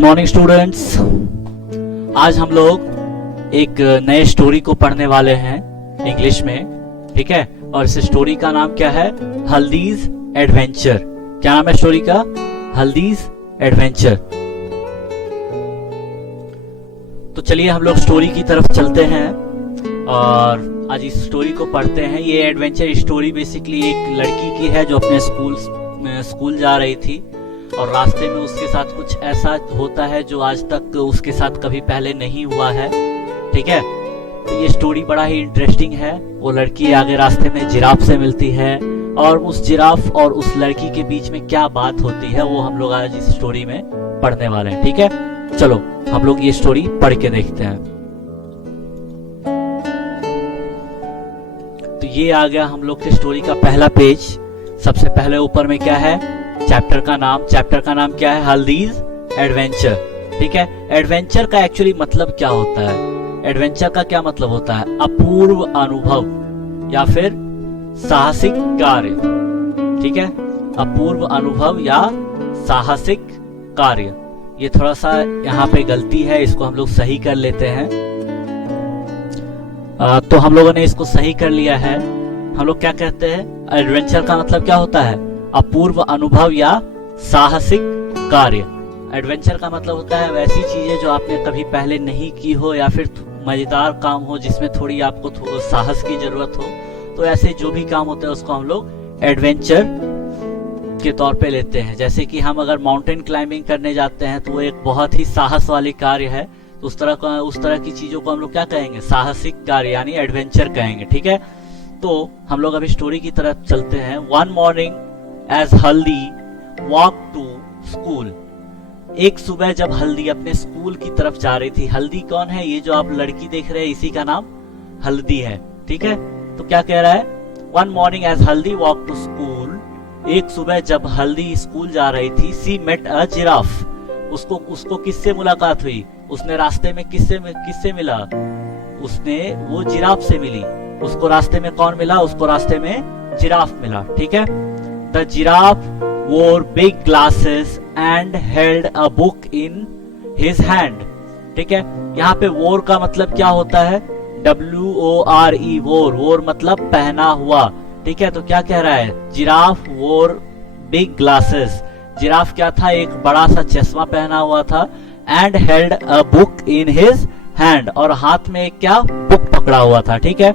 Morning students. आज हम लोग एक नए स्टोरी को पढ़ने वाले हैं इंग्लिश में, ठीक है। और इस स्टोरी का नाम क्या है? हल्दीज एडवेंचर। क्या नाम है स्टोरी का? हल्दीज एडवेंचर। तो चलिए हम लोग स्टोरी की तरफ चलते हैं और आज इस स्टोरी को पढ़ते हैं। ये एडवेंचर स्टोरी बेसिकली एक लड़की की है जो अपने स्कूल जा रही थी और रास्ते में उसके साथ कुछ ऐसा होता है जो आज तक उसके साथ कभी पहले नहीं हुआ है, ठीक है। तो ये स्टोरी बड़ा ही इंटरेस्टिंग है। वो लड़की आगे रास्ते में जिराफ से मिलती है और उस जिराफ और उस लड़की के बीच में क्या बात होती है वो हम लोग आज इस स्टोरी में पढ़ने वाले हैं, ठीक है। चलो हम लोग ये स्टोरी पढ़ के देखते हैं। तो ये आ गया हम लोग के स्टोरी का पहला पेज। सबसे पहले ऊपर में क्या है? चैप्टर का नाम क्या है? हल्दीज एडवेंचर, ठीक है। एडवेंचर का एक्चुअली मतलब क्या होता है? एडवेंचर का क्या मतलब होता है? अपूर्व अनुभव या फिर साहसिक कार्य, ठीक है। अपूर्व अनुभव या साहसिक कार्य। ये थोड़ा सा यहाँ पे गलती है, इसको हम लोग सही कर लेते हैं। तो हम लोगों ने इसको सही कर लिया है। हम लोग क्या कहते हैं? एडवेंचर का मतलब क्या होता है? अपूर्व अनुभव या साहसिक कार्य। एडवेंचर का मतलब होता है वैसी चीजें जो आपने कभी पहले नहीं की हो या फिर मजेदार काम हो जिसमें थोड़ी आपको साहस की जरूरत हो। तो ऐसे जो भी काम होते हैं उसको हम लोग एडवेंचर के तौर पे लेते हैं। जैसे कि हम अगर माउंटेन क्लाइंबिंग करने जाते हैं तो वो एक बहुत ही साहस वाली कार्य है। तो उस तरह की चीजों को हम लोग क्या कहेंगे? साहसिक कार्य यानी एडवेंचर कहेंगे, ठीक है। तो हम लोग अभी स्टोरी की तरफ चलते हैं। वन मॉर्निंग एज हल्दी वॉक टू स्कूल। एक सुबह जब हल्दी अपने स्कूल की तरफ जा रही थी। हल्दी कौन है? ये जो आप लड़की देख रहे हैं इसी का नाम हल्दी है, ठीक है। तो क्या कह रहा है? वन मॉर्निंग एज हल्दी वॉक टू स्कूल। एक सुबह जब हल्दी स्कूल जा रही थी, सी मेट अ जिराफ। उसको किससे मुलाकात हुई? उसने रास्ते में किससे मिला? वो जिराफ से मिली। उसको रास्ते में कौन मिला? उसको रास्ते में जिराफ मिला, ठीक है। The giraffe wore big glasses and held a book in his hand, ठीक है। यहाँ पे wore का मतलब क्या होता है? W-O-R-E, wore मतलब पहना हुआ, ठीक है। तो क्या कह रहा है? Giraffe wore big glasses। Giraffe क्या था? एक बड़ा सा चश्मा पहना हुआ था। and held a book in his hand, और हाथ में एक क्या? बुक पकड़ा हुआ था, ठीक है।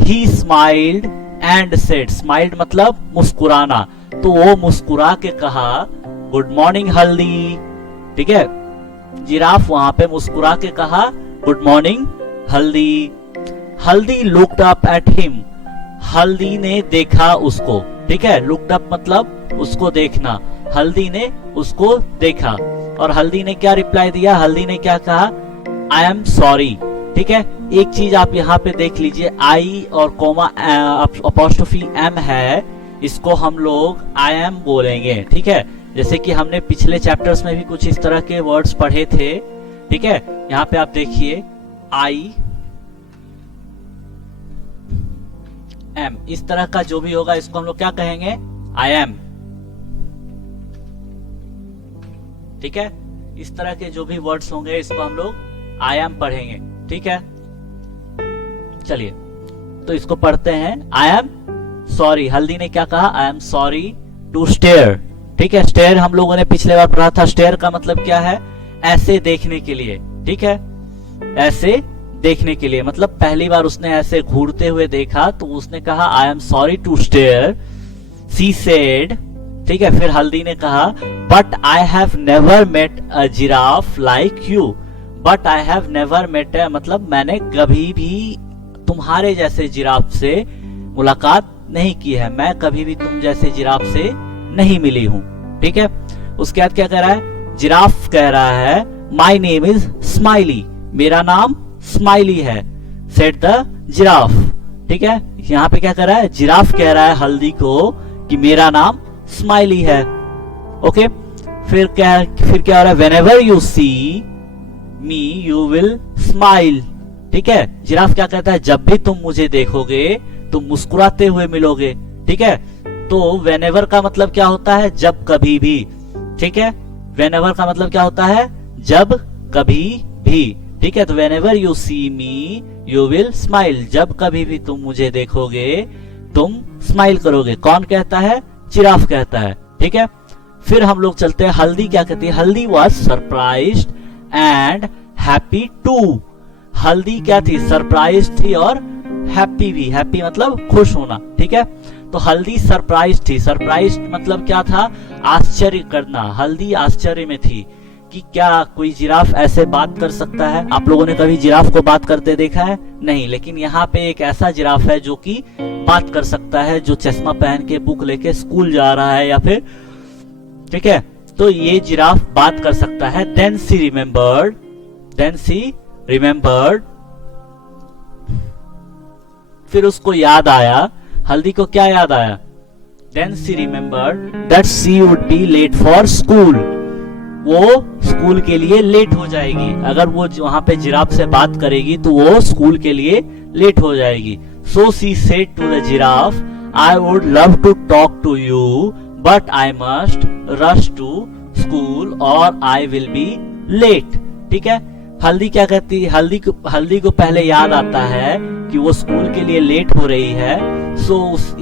he smiled and said, smiled मतलब मुस्कुराना। तो वो मुस्कुरा के कहा गुड मॉर्निंग हल्दी, ठीक है। जिराफ वहां पे मुस्कुरा के कहा गुड मॉर्निंग हल्दी। हल्दी लुक्ड अप एट हिम। हल्दी ने देखा उसको, ठीक है। लुक्ड अप मतलब उसको देखना। हल्दी ने उसको देखा और हल्दी ने क्या रिप्लाई दिया? हल्दी ने क्या कहा? आई एम सॉरी, ठीक है। एक चीज आप यहाँ पे देख लीजिए, आई और कोमा अपॉस्ट्रोफी एम है, इसको हम लोग आई एम बोलेंगे, ठीक है। जैसे कि हमने पिछले चैप्टर्स में भी कुछ इस तरह के वर्ड्स पढ़े थे, ठीक है। यहाँ पे आप देखिए आई एम, इस तरह का जो भी होगा इसको हम लोग क्या कहेंगे? आई एम, ठीक है। इस तरह के जो भी वर्ड्स होंगे इसको हम लोग आई एम पढ़ेंगे, ठीक है। चलिए तो इसको पढ़ते हैं। I am sorry. हल्दी ने क्या कहा? I am sorry to stare, ठीक है। स्टेयर हम लोगों ने पिछले बार पढ़ा था। स्टेयर का मतलब क्या है? ऐसे देखने के लिए, ठीक है। ऐसे देखने के लिए मतलब पहली बार उसने ऐसे घूरते हुए देखा तो उसने कहा I am sorry to stare, she said, ठीक है। फिर हल्दी ने कहा but I have never met a giraffe like you. But I have never met मतलब मैंने कभी भी तुम्हारे जैसे जिराफ से मुलाकात नहीं की है। मैं कभी भी तुम जैसे जिराफ से नहीं मिली हूं, ठीक है। उसके बाद क्या कह रहा है? जिराफ कह रहा है माई नेम इज स्माइली। मेरा नाम स्माइली है। सेड द जिराफ, ठीक है। यहाँ पे क्या कह रहा है? जिराफ कह रहा है हल्दी को कि मेरा नाम स्माइली है, ओके। फिर क्या हो रहा है? Whenever you see me you will smile, ठीक है। जिराफ क्या कहता है? जब भी तुम मुझे देखोगे तुम मुस्कुराते हुए मिलोगे, ठीक है। तो व्हेनेवर का मतलब क्या होता है? जब कभी भी, ठीक है। व्हेनेवर का मतलब क्या होता है? जब कभी भी, ठीक है। तो whenever you see me you will smile, जब कभी भी तुम मुझे देखोगे तुम स्माइल करोगे। कौन कहता है? जिराफ कहता है, ठीक है। फिर हम लोग चलते हैं, हल्दी क्या कहती है? हल्दी was surprised and happy too। हल्दी क्या थी? सरप्राइज थी और हैप्पी भी। हैप्पी मतलब खुश होना, ठीक है। तो हल्दी सरप्राइज थी। सरप्राइज मतलब क्या था? आश्चर्य करना। हल्दी आश्चर्य में थी कि क्या कोई जिराफ ऐसे बात कर सकता है। आप लोगों ने कभी जिराफ को बात करते देखा है? नहीं, लेकिन यहाँ पे एक ऐसा जिराफ है जो कि बात कर सकता है, जो चश्मा पहन के बुक लेके स्कूल जा रहा है या फिर, ठीक है। तो ये जिराफ बात कर सकता है। Then she remembered, फिर उसको याद आया। हल्दी को क्या याद आया? Then she remembered that she would be late for school। वो स्कूल के लिए लेट हो जाएगी। अगर वो वहां पे जिराफ से बात करेगी तो वो स्कूल के लिए लेट हो जाएगी। So she said to the giraffe, I would love to talk to you, but I must rush to school or I will be late। ठीक है। हल्दी क्या कहती है? हल्दी को पहले याद आता है कि वो स्कूल के लिए लेट हो रही है।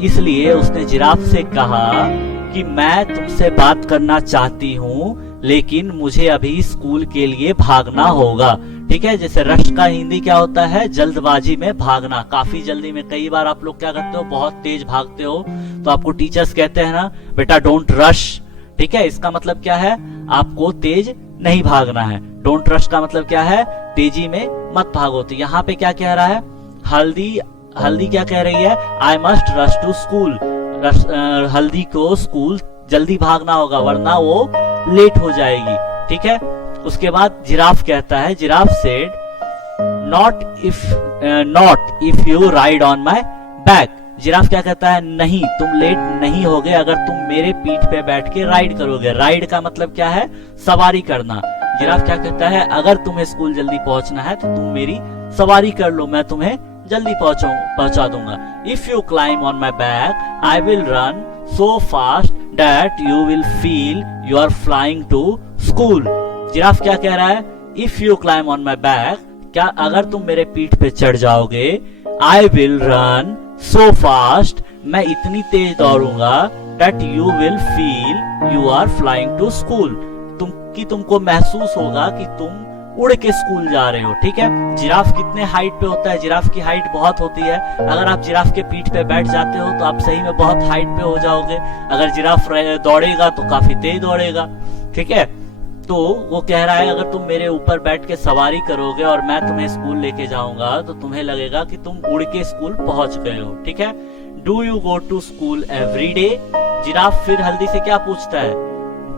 इसलिए उसने जिराफ से कहा कि मैं तुमसे बात करना चाहती हूँ, लेकिन मुझे अभी स्कूल के लिए भागना होगा। ठीक है। जैसे रश का हिंदी क्या होता है? जल्दबाजी में भागना, काफी जल्दी में। कई बार आप लोग क्या करते हो? बहुत तेज भागते हो तो आपको टीचर्स कहते हैं ना, बेटा डोंट रश। ठीक है। इसका मतलब क्या है? आपको तेज नहीं भागना है। डोंट रश का मतलब क्या है? तेजी में मत भागो। तो यहाँ पे क्या कह रहा है? हल्दी क्या कह रही है? I must rush to school. Haldi को स्कूल जल्दी भागना होगा वरना वो लेट हो जाएगी। ठीक है। उसके बाद जिराफ कहता है, giraffe said not if you ride on my back. Giraffe क्या कहता है? नहीं, तुम लेट नहीं होगे अगर तुम मेरे पीठ पे बैठ के राइड करोगे। राइड का मतलब क्या है? सवारी करना। जिराफ क्या कहता है? अगर तुम्हें स्कूल जल्दी पहुंचना है तो तुम मेरी सवारी कर लो, मैं तुम्हें जल्दी पहुंचा दूंगा। If you climb on my back I will run so fast that you will feel you are flying to school. Giraffe क्या कह रहा है? If you climb on my back, क्या अगर तुम मेरे पीठ पे चढ़ जाओगे, I will run so fast, मैं इतनी तेज दौड़ूंगा, that you will feel you are flying to school, तुमको महसूस होगा कि तुम उड़ के स्कूल जा रहे हो। ठीक है। जिराफ कितने हाइट पे होता है? जिराफ की हाइट बहुत होती है। अगर आप जिराफ के पीठ पे बैठ जाते हो तो आप सही में बहुत हाइट पे हो जाओगे। अगर जिराफ दौड़ेगा तो काफी तेज दौड़ेगा। ठीक है। तो वो कह रहा है अगर तुम मेरे ऊपर बैठ के सवारी करोगे और मैं तुम्हें स्कूल लेके जाऊंगा तो तुम्हें लगेगा कि तुम उड़ के स्कूल पहुंच गए हो। ठीक है। Do you go to school every day? Giraffe फिर हल्दी से क्या पूछता है?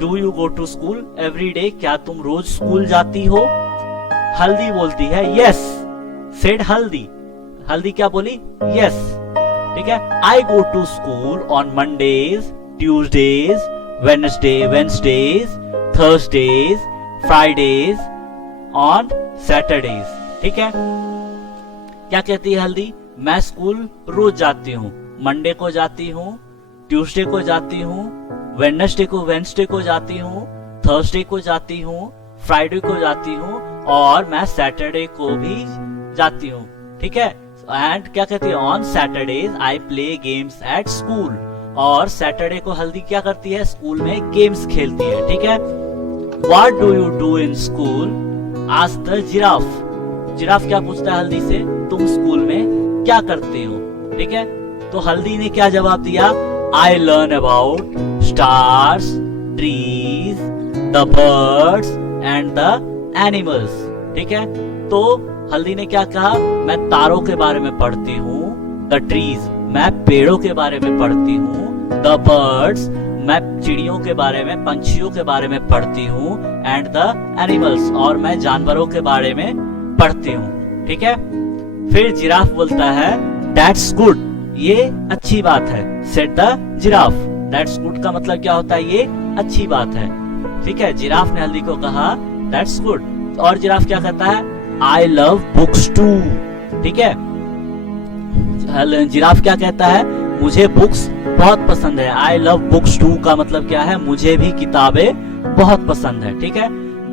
Do you go to school every day? क्या तुम रोज स्कूल जाती हो? हल्दी बोलती है यस। सेड हल्दी। हल्दी क्या बोली? यस। ठीक है। I go to school on Mondays, Tuesdays, Wednesdays, Thursdays, Fridays, on Saturdays. ठीक है। क्या कहती है हल्दी? मैं स्कूल रोज जाती हूँ। मंडे को जाती हूँ, ट्यूसडे को जाती हूँ, वेडनेसडे को जाती हूँ, थर्सडे को जाती हूँ, फ्राइडे को जाती हूँ और मैं सैटरडे को भी जाती हूँ। ठीक है। एंड क्या कहती है? On Saturdays I play games at school. और सैटरडे को हल्दी क्या करती है? स्कूल में गेम्स खेलती है। ठीक है। What do you do in school? Asked the giraffe. Giraffe क्या पूछता है हल्दी से? तुम स्कूल में क्या करते हो? ठीक है। तो हल्दी ने क्या जवाब दिया? I learn about stars, trees, the birds and the animals. ठीक है। तो हल्दी ने क्या कहा? मैं तारों के बारे में पढ़ती हूँ, the trees, मैं पेड़ों के बारे में पढ़ती हूँ, the birds, मैं चिड़ियों के बारे में, पंछियों के बारे में पढ़ती हूँ, एंड द एनिमल्स, और मैं जानवरों के बारे में पढ़ती हूँ। ठीक है। फिर जिराफ बोलता है दैट्स गुड, ये अच्छी बात है। Said the giraffe. That's good का मतलब क्या होता है? ये अच्छी बात है। ठीक है। जिराफ ने हल्दी को कहा दैट्स गुड। और जिराफ क्या कहता है? I love books too. ठीक है। जिराफ क्या कहता है? मुझे बुक्स बहुत पसंद है। आई लव बुक्स टू का मतलब क्या है? मुझे भी किताबें बहुत पसंद है। ठीक है।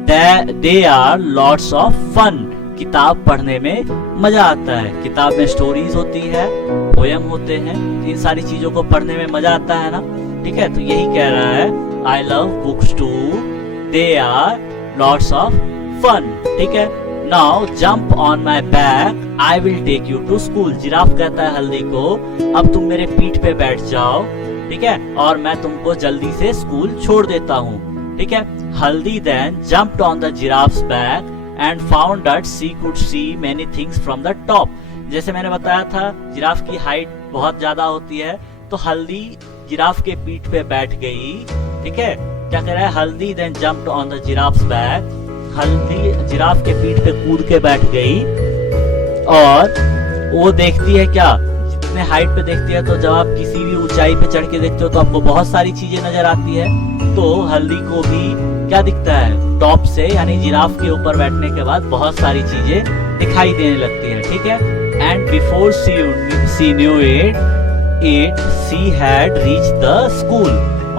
They are lots of fun. किताब पढ़ने में मजा आता है। किताब में स्टोरीज होती है, पोयम होते हैं, इन सारी चीजों को पढ़ने में मजा आता है ना। ठीक है, तो यही कह रहा है I love books too, they are lots of fun. ठीक है, now jump on my back, I will take you to school. Giraffe कहता है हल्दी को अब तुम मेरे पीठ पे बैठ जाओ, ठीक है, और मैं तुमको जल्दी से स्कूल छोड़ देता हूँ। ठीक है, Haldi then jumped on the giraffe's back and found that she could see many things from the top. जैसे मैंने बताया था जिराफ की हाइट बहुत ज्यादा होती है, तो हल्दी जिराफ के पीठ पे बैठ गई। ठीक है, क्या कह रहा है, Haldi then jumped on the giraffe's back, Haldi giraffe के पीठ पे कूद के बैठ गई और वो देखती है क्या, जितने हाइट पे देखती है, तो जब आप किसी भी ऊंचाई पे चढ़ के देखते हो तो आपको बहुत सारी चीजें नजर आती है। तो हल्दी को भी क्या दिखता है, टॉप से यानी जिराफ के ऊपर बैठने के बाद बहुत सारी चीजें दिखाई देने लगती है। ठीक है, and before she knew it she had reach the school.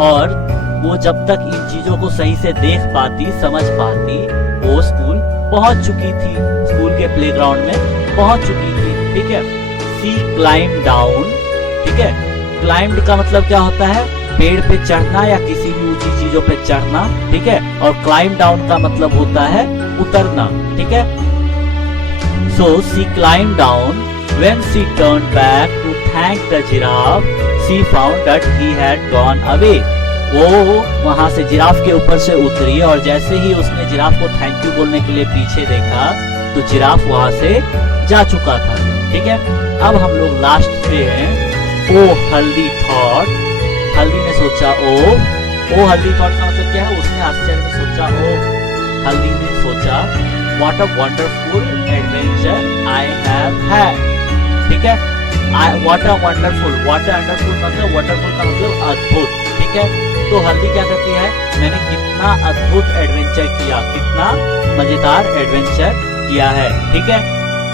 और वो जब तक इन चीजों को सही से देख पाती, समझ पाती, वो स्कूल पहुंच चुकी थी, स्कूल के प्लेग्राउंड में पहुंच चुकी थी। ठीक है, शी क्लाइम डाउन। ठीक है, क्लाइम्ड का मतलब क्या होता है, पेड़ पे चढ़ना या किसी भी ऊंची चीजों पे चढ़ना। ठीक है, और क्लाइम डाउन का मतलब होता है उतरना। ठीक है, so she climb down, when she turned back to thank the giraffe she found that he had gone away. वो वहां से जिराफ के ऊपर से उतरी और जैसे ही उसने जिराफ को थैंक यू बोलने के लिए पीछे देखा तो जिराफ वहां से जा चुका था। ठीक है, अब हम लोग लास्ट पे हैं। ओ हल्दी थॉट, हल्दी ने सोचा, ओ हल्दी थॉट का मतलब क्या है, उसने आश्चर्य में सोचा, ओ हल्दी ने सोचा, what a wonderful adventure I have had. ठीक है, व्हाट अ वंडरफुल मतलब वंडरफुल का मतलब अद्भुत। ठीक है, तो हल्दी क्या कहती है, मैंने कितना अद्भुत एडवेंचर किया, कितना मजेदार एडवेंचर किया है। ठीक है,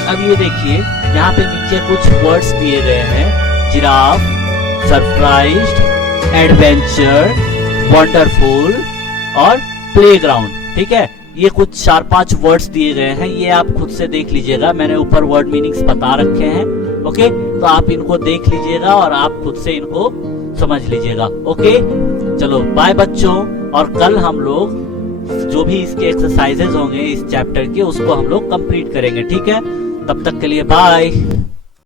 अब ये देखिए यहाँ पे नीचे कुछ वर्ड्स दिए गए हैं, जिराफ, सरप्राइज्ड, एडवेंचर, वंडरफुल और प्लेग्राउंड। ठीक है, ये कुछ 4-5 वर्ड्स दिए गए हैं, ये आप खुद से देख लीजिएगा, मैंने ऊपर वर्ड मीनिंग्स बता रखे हैं। ओके, तो आप इनको देख लीजिएगा और आप खुद से इनको समझ लीजिएगा। ओके, चलो बाय बच्चों, और कल हम लोग जो भी इसके एक्सरसाइजेज होंगे इस चैप्टर के, उसको हम लोग कंप्लीट करेंगे। ठीक है, तब तक के लिए बाय।